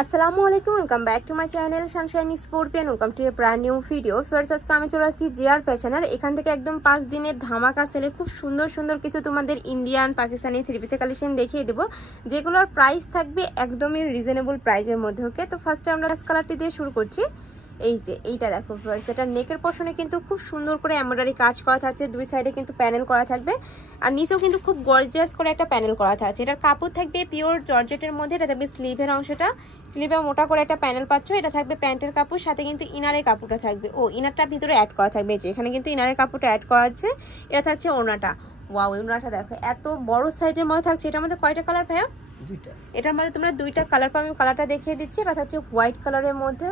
আসসালামু আলাইকুম, welcome back to my channel sunshine sportian. Welcome to a brand new video. First আজকে আমি চলে আসছি জিআর ফ্যাশনের। এখান থেকে একদম 5 দিনের ধামাকা সেলে খুব সুন্দর সুন্দর কিছু তোমাদের ইন্ডিয়ান পাকিস্তানি থ্রি পিসের কালেকশন দেখিয়ে দেবো, যেগুলোর প্রাইস থাকবে একদমই রিজনেবল প্রাইসের মধ্যে। ওকে, তো ফার্স্টে আমরা কালারটি দিয়ে শুরু করছি। এই যে এইটা দেখো ফার্স্ট, এটা নেকের পশনে কিন্তু খুব সুন্দর করে এমব্রয়ডারি কাজ করা থাকছে, দুই সাইডে কিন্তু প্যানেল করা থাকবে, আর নিচেও কিন্তু খুব গর্জিয়াস করে একটা প্যানেল করা থাকছে। এটার কাপড় থাকবে পিওর জর্জেটের মধ্যে। এটা থাকবে স্লিভের অংশটা, স্লিভে মোটা করে একটা প্যানেল পাচ্ছ। এটা থাকবে প্যান্টের কাপড়, সাথে কিন্তু ইনারের কাপড়টা থাকবে। ও ইনারটা ভিতরে অ্যাড করা থাকবে, যে এখানে কিন্তু ইনারের কাপড়টা অ্যাড করা আছে। এটা থাকছে ওড়নাটা। ওয়াও, ওড়নাটা দেখো এত বড় সাইজের মধ্যে থাকছে। এটার মধ্যে কয়টা কালার ভাইয়া? দুইটা। এটার মধ্যে তোমরা দুইটা কালার পাবে, আমি কালারটা দেখিয়ে দিচ্ছি। এটা থাকছে হোয়াইট কালারের মধ্যে।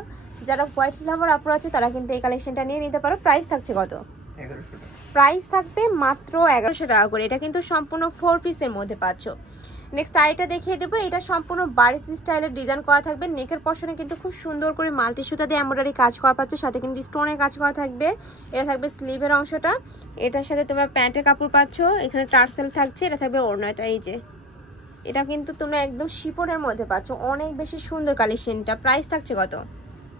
যারা হোয়াইট লাভার আপুর আছে তারা কিন্তু এই কালেকশনটা নিয়ে নিতে পারো। প্রাইস থাকছে কত? 1100 টাকা। প্রাইস থাকবে মাত্র 1100 টাকা করে। এটা কিন্তু সম্পূর্ণ 4 পিসের মধ্যে পাচ্ছ। নেক্সট আইটা দেখিয়ে দেবো। এটা সম্পূর্ণ বারিশ স্টাইলের ডিজাইন করা থাকবে। নেকের পশনে কিন্তু খুব সুন্দর করে মাল্টি সুতা দিয়ে এমব্রয়ডারি কাজ করা পাচ্ছ, সাথে কিন্তু স্টোনের কাজ করা থাকবে। এটা থাকবে স্লিভের অংশটা। এটার সাথে তোমরা প্যান্টের কাপড় পাচ্ছ, এখানে টার্সেল থাকছে। এটা থাকবে ওড়নাটা। এই যে এটা কিন্তু তোমরা একদম শিপনের মধ্যে পাচ্ছ, অনেক বেশি সুন্দর কালেকশনটা। প্রাইস থাকছে কত?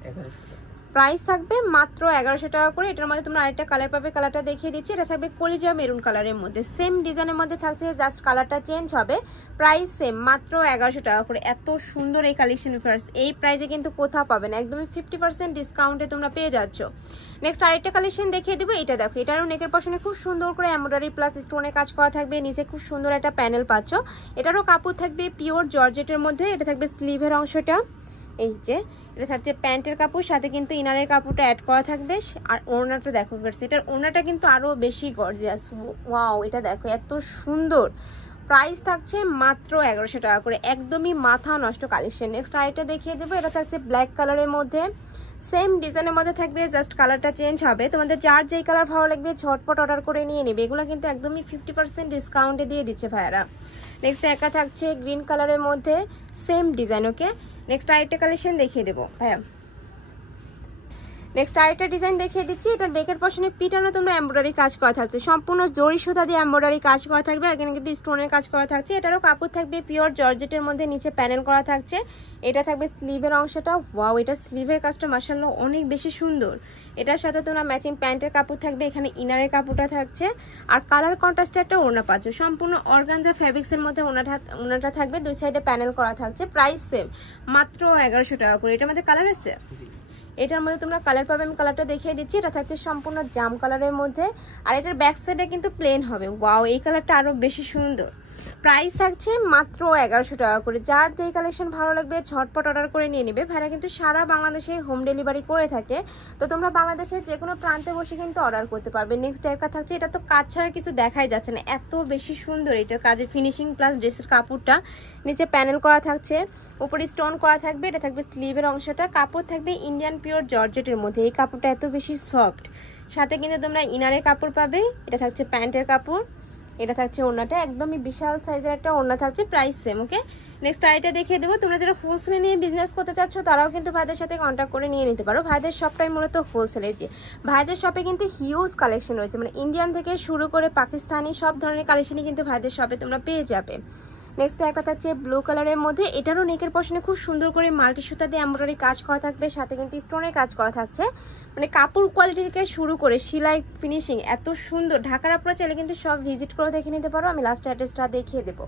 1100 টাকা। প্রাইস থাকবে মাত্র 1100 টাকা করে। এটার মধ্যে তোমরা আরেকটা কালার পাবে, কালারটা দেখিয়ে দিচ্ছি। এটা থাকবে কলিজা মেরুন কালারের মধ্যে, সেম ডিজাইনের মধ্যে থাকছে, জাস্ট কালারটা চেঞ্জ হবে। প্রাইস সেম, মাত্র 1100 টাকা করে। এত সুন্দর এই কালেকশন ফার্স্ট, এই প্রাইসে কিন্তু কোথাও পাবে না, একদমই 50% ডিসকাউন্টে তোমরা পেয়ে যাচ্ছ। নেক্সট আরেকটা কালেকশন দেখিয়ে দেবো। এটা দেখো, এটারও নেকের পশনে খুব সুন্দর করে এমব্রয়ডারি প্লাস স্টোনের কাজ করা থাকবে, নিচে খুব সুন্দর একটা প্যানেল পাচ্ছ। এটারও কাপড় থাকবে পিওর জর্জেটের মধ্যে। এটা থাকবে স্লিভের অংশটা। এই যে এটা থাকছে প্যান্টের কাপড়, সাথে কিন্তু ইনারের কাপড়টা অ্যাড করা থাকবে। আর ওড়নাটা দেখো ফার্স্ট, এটার ওড়নাটা কিন্তু আরো বেশি গর্জিয়াস। ওয়াও, এটা দেখো এত সুন্দর। প্রাইস থাকছে মাত্র 1100 টাকা করে, একদমই মাথা নষ্ট কালেকশন। নেক্সট আইটা দেখিয়ে দেবো। এটা থাকছে ব্ল্যাক কালারের মধ্যে, সেম ডিজাইনের মধ্যে থাকবে, জাস্ট কালারটা চেঞ্জ হবে। তোমাদের যার যেই কালার ভালো লাগবে ঝটপট অর্ডার করে নিয়ে নেবে। এগুলো কিন্তু একদমই 50% ডিসকাউন্টে দিয়ে দিচ্ছে ভাইয়ারা। নেক্সট একটা থাকছে গ্রিন কালারের মধ্যে, সেম ডিজাইন। ওকে, নেক্সট আরেকটা কালেকশন দেখিয়ে দেবো ভাইয়া। নেক্সট আরেকটা ডিজাইন দেখিয়ে দিচ্ছি। এটা নেকের পশনে পিটানো তোমরা এমব্রয়ডারি কাজ করা থাকছে, সম্পূর্ণ জরি সুতা দিয়ে এমব্রয়ডারি কাজ করা থাকবে, এখানে কিন্তু স্টোনের কাজ করা থাকছে। এটারও কাপড় থাকবে পিওর জর্জেটের মধ্যে, নিচে প্যানেল করা থাকছে। এটা থাকবে স্লিভের অংশটা। ওয়াও, এটা স্লিভের কাজটা মাশাআল্লাহ অনেক বেশি সুন্দর। এটার সাথে তোমরা ম্যাচিং প্যান্টের কাপড় থাকবে, এখানে ইনারের কাপড়টা থাকছে, আর কালার কন্ট্রাস্টে একটা ওড়না পাচ্ছ। সম্পূর্ণ অর্গানজা ফ্যাব্রিক্সের মধ্যে ওড়নাটা থাকবে, দুই সাইডে প্যানেল করা থাকছে। প্রাইস সেম, মাত্র 1100 টাকা করে। এটার মধ্যে কালার আছে, এটার মধ্যে তোমরা কালার পাবে, আমি কালারটা দেখিয়ে দিচ্ছি। এটা থাকছে সম্পূর্ণ জাম কালারের মধ্যে, আর এটার ব্যাক সাইডে কিন্তু প্লেন হবে। ওয়াও, এই কালারটা আরো বেশি সুন্দর। প্রাইস থাকছে মাত্র 1100 টাকা করে। যার যেই কালেকশন ভালো লাগবে ঝটপট অর্ডার করে নিয়ে নেবে। ভাইরা কিন্তু সারা বাংলাদেশে হোম ডেলিভারি করে থাকে, তো তোমরা বাংলাদেশের যে কোনো প্রান্তে বসে কিন্তু অর্ডার করতে পারবে। নেক্সট একটা থাকছে, এটা তো কাজ ছাড়া কিছু দেখাই যাচ্ছে না, এত বেশি সুন্দর। এটার কাজের ফিনিশিং প্লাস ড্রেসের কাপড়টা, নিচে প্যানেল করা থাকছে, উপরে স্টোন করা থাকবে। এটা থাকবে স্লিভের অংশটা, কাপড় থাকবে ইন্ডিয়ান পিওর জর্জেটের মধ্যে। এই কাপড়টা এত বেশি সফট, সাথে কিন্তু তোমরা ইনারের কাপড় পাবে। এটা থাকছে প্যান্টের কাপড়, এটা থাকছে ওড়নাটা, একদমই বিশাল সাইজের একটা ওড়না থাকছে। Price same. ওকে, নেক্সট আইটা দেখিয়ে দেবো। তোমরা যারা হোলসেলে নিয়ে বিজনেস করতে চাচ্ছ তারাও কিন্তু ভাইদের সাথে কন্ট্যাক্ট করে নিয়ে নিতে পারো। ভাইদের শপটাই মূলত হোলসেলে। যে ভাইদের শপে কিন্তু হিউজ কালেকশন রয়েছে, মানে ইন্ডিয়ান থেকে শুরু করে পাকিস্তানি সব ধরনের কালেকশনই কিন্তু ভাইদের শপে তোমরা পেয়ে যাবে। নেক্সট একটা থাকছে ব্লু কালারের মধ্যে। এটারও নেকের পশনে খুব সুন্দর করে মাল্টি সুতা দিয়ে এমব্রয়ডারি কাজ করা থাকবে, সাথে কিন্তু স্টোনের কাজ করা থাকছে। মানে কাপড় কোয়ালিটি থেকে শুরু করে সেলাই ফিনিশিং এত সুন্দর। ঢাকার আপনারা চাইলে কিন্তু সব ভিজিট করে দেখে নিতে পারো, আমি লাস্ট অ্যাড্রেসটা দেখিয়ে দেবো।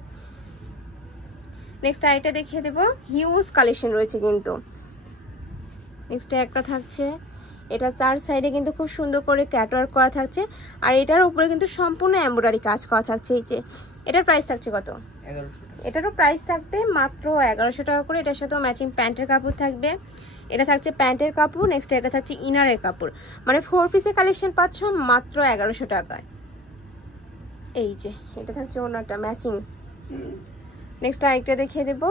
নেক্সট আইটা দেখিয়ে দেবো, হিউজ কালেকশন রয়েছে কিন্তু। নেক্সট একটা থাকছে, এটা চার সাইডে কিন্তু খুব সুন্দর করে ক্যাটওয়ার্ক করা থাকছে, আর এটার উপরে কিন্তু সম্পূর্ণ এমব্রয়ডারি কাজ করা থাকছে। এই যে এটার প্রাইস থাকছে কত? 1100। এটারও প্রাইস থাকবে মাত্র 1100 টাকা করে। এটার সাথেও ম্যাচিং প্যান্টের কাপড় থাকবে। এটা থাকছে প্যান্টের কাপড়, নেক্সট এটা থাকছে ইনারের কাপড়, মানে 4 পিসের কালেকশন পাচ্ছ মাত্র 1100 টাকায়। এই যে এটা থাকছে ওনাটা ম্যাচিং। নেক্সট আরেকটা দেখিয়ে দেবো।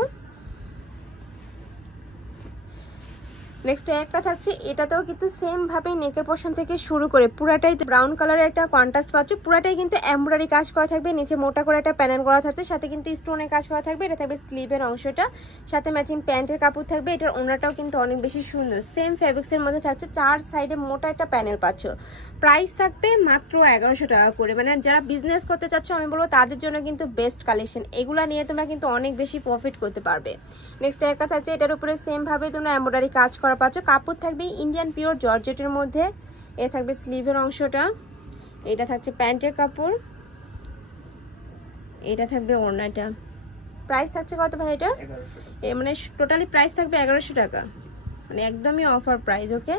নেক্সট একটা থাকছে, এটাতেও কিন্তু সেম ভাবে নেকের পোর্শন থেকে শুরু করে পুরাটাই ব্রাউন কালারের একটা কন্ট্রাস্ট পাচ্ছ। পুরাটাই কিন্তু এমব্রয়ডারি কাজ করা থাকবে, নিচে মোটা করে একটা প্যানেল করা থাকছে, সাথে কিন্তু স্টোনের কাজ করা থাকবে। এটা থাকবে স্লিভের অংশটা, সাথে ম্যাচিং প্যান্টের কাপড় থাকবে। এটার ওনাটাও কিন্তু অনেক বেশি সুন্দর, সেম ফেব্রিক্সের মধ্যে থাকছে, 4 সাইডে মোটা একটা প্যানেল পাচ্ছ। প্রাইস থাকবে মাত্র 1100 টাকা করে। মানে যারা বিজনেস করতে চাচ্ছ আমি বলবো তাদের জন্য কিন্তু বেস্ট কালেকশন, এগুলা নিয়ে তোমরা কিন্তু অনেক বেশি প্রফিট করতে পারবে। নেক্সট একটা থাকছে, এটার উপরে সেম ভাবে তোমরা এমব্রয়ডারি কাজ করা পাচ্ছ। কাপড় থাকবে ইন্ডিয়ান পিওর জর্জেটের মধ্যে। এ থাকবে স্লিভের অংশটা, এটা থাকছে প্যান্টের কাপড়, এটা থাকবে ওড়নাটা। প্রাইস থাকছে কত ভাই এটার? মানে টোটালি প্রাইস থাকবে 1100 টাকা, মানে একদমই অফার প্রাইস। ওকে,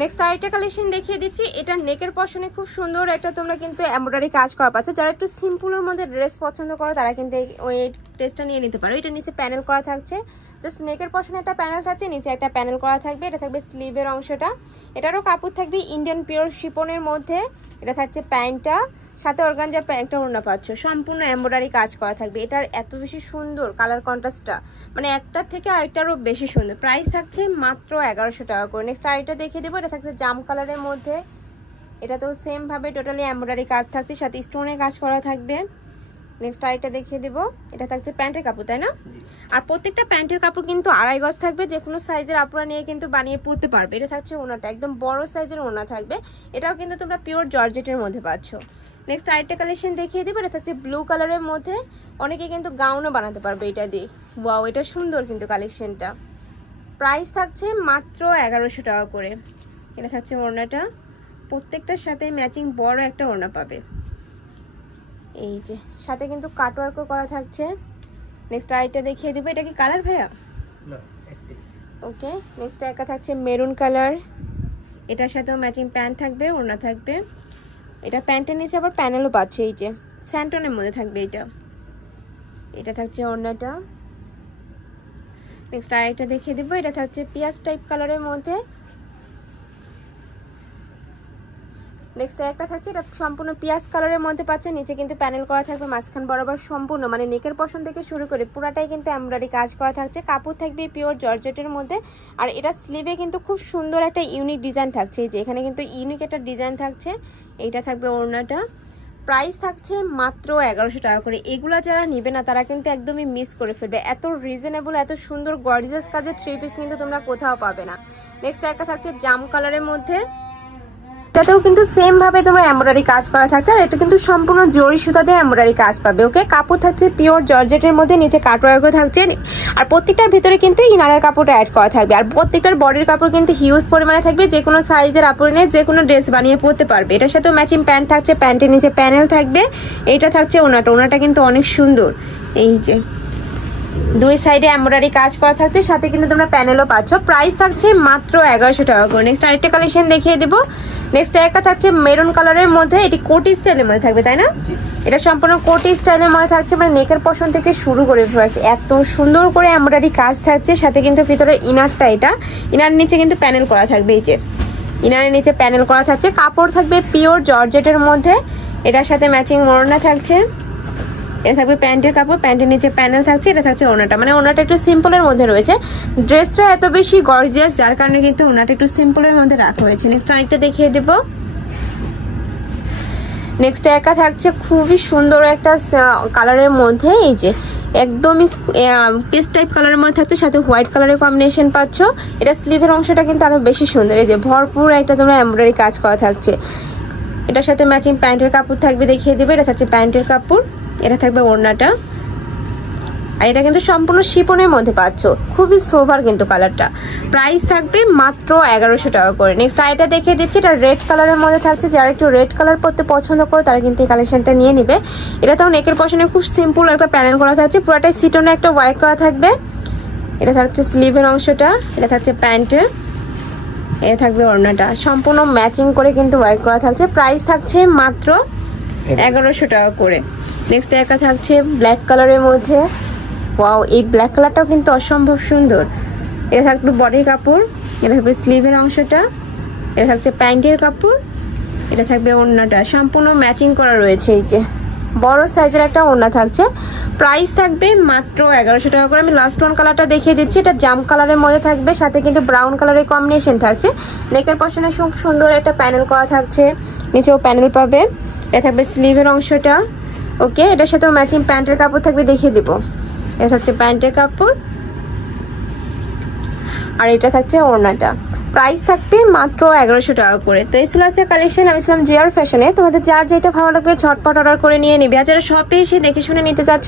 নেক্সট আরেকটা কালেকশন দেখিয়ে দিচ্ছি। এটা নেকের পশনে খুব সুন্দর একটা তোমরা কিন্তু এমব্রয়ডারি কাজ করা পাচ্ছ। যারা একটু সিম্পলের মধ্যে ড্রেস পছন্দ করো তারা কিন্তু ওই ড্রেসটা নিয়ে নিতে পারো। এটা নিচে প্যানেল করা থাকছে, জাস্ট নেকের পশনে একটা প্যানেল থাকছে, নিচে একটা প্যানেল করা থাকবে। এটা থাকবে স্লিভের অংশটা, এটারও কাপড় থাকবে ইন্ডিয়ান পিওর শিপনের মধ্যে। এটা থাকছে প্যান্টটা, সাথে অর্গানজা একটা ওড়না পাচ্ছ, সম্পূর্ণ এমব্রয়ডারি কাজ করা থাকবে। এটার এত বেশি সুন্দর কালার কন্ট্রাস্টটা, মানে একটার থেকে আরেকটারও বেশি সুন্দর। প্রাইস থাকছে মাত্র 1100 টাকা করে। নেক্সট আরেকটা দেখিয়ে দেবো, এটা থাকছে জাম কালারের মধ্যে। এটাতেও সেম ভাবে টোটালি এমব্রয়ডারি কাজ থাকছে, সাথে স্টোনের কাজ করা থাকবে। নেক্সট আরেকটা দেখিয়ে দেবো, এটা থাকছে প্যান্টের কাপড়, তাই না? আর প্রত্যেকটা প্যান্টের কাপড় কিন্তু 2.5 গজ থাকবে, যে কোনো সাইজের আপনারা নিয়ে কিন্তু বানিয়ে পরতে পারবে। এটা থাকছে ওনাটা, একদম বড় সাইজের ওনা থাকবে। এটাও কিন্তু তোমরা পিওর জর্জেটের মধ্যে পাচ্ছ। নেক্সট আরেকটা কালেকশন দেখিয়ে দেবো, এটা থাকছে ব্লু কালারের মধ্যে। অনেকে কিন্তু গাউনও বানাতে পারবে এটা দিয়ে। ওয়াও, এটা সুন্দর কিন্তু কালেকশনটা। প্রাইস থাকছে মাত্র 1100 টাকা করে। এটা থাকছে ওড়নাটা, প্রত্যেকটার সাথে ম্যাচিং বড় একটা ওড়না পাবে। এই যে সাথে কিন্তু কাটওয়ার্কও করা থাকছে। নেক্সট আইটা দেখিয়ে দিব, এটা কি কালার ভাইয়া? না, ওকে। নেক্সট একটা থাকছে মেরুন কালার, এটার সাথেও ম্যাচিং প্যান্ট থাকবে, ওড়না থাকবে। এটা প্যান্টের নিচে আবার প্যানেলও পাচ্ছে, এই যে স্যান্টনের মধ্যে থাকবে এটা। এটা থাকছে ওড়নাটা। নেক্সট আরেকটা দেখিয়ে দিব, এটা থাকছে পিয়াজ টাইপ কালারের মধ্যে। নেক্সট একটা থাকছে, এটা সম্পূর্ণ পিয়াজ কালারের মধ্যে পাচ্ছে, নিচে কিন্তু প্যানেল করা থাকবে মাঝখান বরাবর সম্পূর্ণ, মানে নেকের পশন থেকে শুরু করে পুরাটাই কিন্তু এমব্রয়ডারি কাজ করা থাকছে। কাপড় থাকবে পিওর জর্জেটের মধ্যে। আর এটা স্লিভে কিন্তু খুব সুন্দর একটা ইউনিক ডিজাইন থাকছে, এই যে এখানে কিন্তু ইউনিক একটা ডিজাইন থাকছে। এইটা থাকবে ওড়নাটা। প্রাইস থাকছে মাত্র 1100 টাকা করে। এগুলা যারা নিবে না তারা কিন্তু একদমই মিস করে ফেলবে, এত রিজনেবল এত সুন্দর গর্জিয়াস কাজের 3 পিস কিন্তু তোমরা কোথাও পাবে না। নেক্সট একটা থাকছে জাম কালারের মধ্যে, এটাতেও কিন্তু সেম ভাবে তোমার এমব্রয়ডারি কাজ করা থাকছে। আর এটা কিন্তু সম্পূর্ণ জরি সুতা দিয়ে এমব্রয়ডারি কাজ পাবে। ওকে, কাপড় থাকছে পিওর জর্জেটের মধ্যে, নিচে কাটওয়ার্কও থাকছে। আর প্রত্যেকটার ভিতরে কিন্তু ইনারের কাপড়টা অ্যাড করা থাকবে। আর প্রত্যেকটার বডির কাপড় কিন্তু হিউজ পরিমাণে থাকবে, যে কোনো সাইজের আপরে নিয়ে যে কোনো ড্রেস বানিয়ে পরতে পারবে। এটার সাথেও ম্যাচিং প্যান্ট থাকছে, প্যান্টের নিচে প্যানেল থাকবে। এইটা থাকছে ওনাটা, ওনাটা কিন্তু অনেক সুন্দর। এই যে দুই সাইডে এমব্রয়ডারি কাজ করা থাকছে, সাথে কিন্তু তোমরা প্যানেলও পাচ্ছ। প্রাইস থাকছে মাত্র 1100 টাকা করে। নেক্সট আরেকটা কালেকশন দেখিয়ে দেবো। নেক্সট একটা থাকছে মেরুন কালারের মধ্যে, এটি কোটি স্টাইলের মধ্যে থাকবে, তাই না? এটা সম্পূর্ণ কোটি স্টাইলের মধ্যে থাকছে, মানে নেকের পশন থেকে শুরু করে এত সুন্দর করে এমব্রয়ডারি কাজ থাকছে। সাথে কিন্তু ভিতরের ইনারটা, এটা ইনার নিচে কিন্তু প্যানেল করা থাকবে, এই যে ইনারের নিচে প্যানেল করা থাকছে। কাপড় থাকবে পিওর জর্জেটের মধ্যে, এটার সাথে ম্যাচিং ওড়না থাকছে। এটা থাকবে প্যান্টের কাপড়, প্যান্টের নিচে প্যানেল থাকছে। এটা থাকছে ওনাটা, মানে ওনাটা একটু সিম্পলের মধ্যে রয়েছে। ড্রেসটা এত বেশি গর্জিয়াস যার কারণে কিন্তু ওনাটা একটু সিম্পলের মধ্যে রাখা হয়েছে। নেক্সট আরেকটা দেখিয়ে দেব। নেক্সট একটা থাকছে খুবই সুন্দর একটা কালারের মধ্যে, এই যে একদমই পেস্ট টাইপ কালারের মধ্যে থাকছে, সাথে হোয়াইট কালারের কম্বিনেশন পাচ্ছ। এটা স্লিভের অংশটা কিন্তু আরো বেশি সুন্দর, এই যে ভরপুর একটা তোমরা এমব্রয়ডারি কাজ করা থাকছে। এটার সাথে ম্যাচিং প্যান্টের কাপড় থাকবে, দেখিয়ে দেবে। এটা থাকছে প্যান্টের কাপড়, এটা থাকবে ওড়নাটা। আর এটা কিন্তু সম্পূর্ণ শিপনের মধ্যে পাচ্ছ, খুবই সোভার কিন্তু কালারটা। প্রাইস থাকবে মাত্র 1100 টাকা করে। নেক্সট আইটা দেখিয়ে দিচ্ছি, এটা রেড কালারের মধ্যে থাকছে। যারা একটু রেড কালার পরতে পছন্দ করো তারা কিন্তু এই কালেকশনটা নিয়ে নিবে। এটা তো নেকের পশনে খুব সিম্পল একটা প্যানেল করা থাকছে, পুরোটাই সিটনে একটা ওয়ার্ক করা থাকবে। এটা থাকছে স্লিভের অংশটা, এটা থাকছে প্যান্টের, এটা থাকবে ওড়নাটা। সম্পূর্ণ ম্যাচিং করে কিন্তু ওয়ার্ক করা থাকছে। প্রাইস থাকছে মাত্র 1100 টাকা করে। নেক্সট একটা থাকছে ব্ল্যাক কালারের মধ্যে। ওয়াও, এই ব্ল্যাক কালারটাও কিন্তু অসম্ভব সুন্দর। এটা থাকবে বডির কাপড়, এটা থাকবে স্লিভের অংশটা, এটা থাকছে প্যান্টের কাপড়, এটা থাকবে ওড়নাটা। সম্পূর্ণ ম্যাচিং করা রয়েছে, এই যে বড় সাইজের একটা ওড়না থাকছে। প্রাইস থাকবে মাত্র 1100 টাকা করে। আমি লাস্ট ওয়ান কালারটা দেখিয়ে দিচ্ছি, এটা জাম কালারের মধ্যে থাকবে, সাথে কিন্তু ব্রাউন কালারের কম্বিনেশন থাকছে। নেকের পশনে খুব সুন্দর একটা প্যানেল করা থাকছে, নিচেও প্যানেল পাবে। এটা থাকবে স্লিভের অংশটা। ওকে, এটার সাথেও ম্যাচিং প্যান্টের কাপড় থাকবে, দেখিয়ে দিব। এটা হচ্ছে প্যান্টের কাপড় আর এটা থাকছে ওড়নাটা। প্রাইস থাকবে মাত্র 1100 টাকা করে। তো এই ছিল আছে কালেকশন। আমি ছিলাম জিআর ফ্যাশনে। তোমাদের যার যেটা ভালো লাগবে ঝটপট অর্ডার করে নিয়ে নিবে। আর যারা শপে এসে দেখে শুনে নিতে চাচ্ছ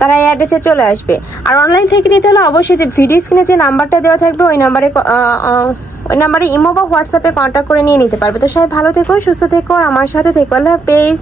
তারা এই অ্যাড্রেসে চলে আসবে। আর অনলাইন থেকে নিতে হলে অবশ্যই যে ভিডিও স্ক্রিনে যে নাম্বারটা দেওয়া থাকবে ওই নাম্বারে ইমো বা হোয়াটসঅ্যাপে কন্ট্যাক্ট করে নিয়ে নিতে পারবে। তো সবাই ভালো থেকো, সুস্থ থেকো, আমার সাথে থেকো। আল্লাহ হাফেজ।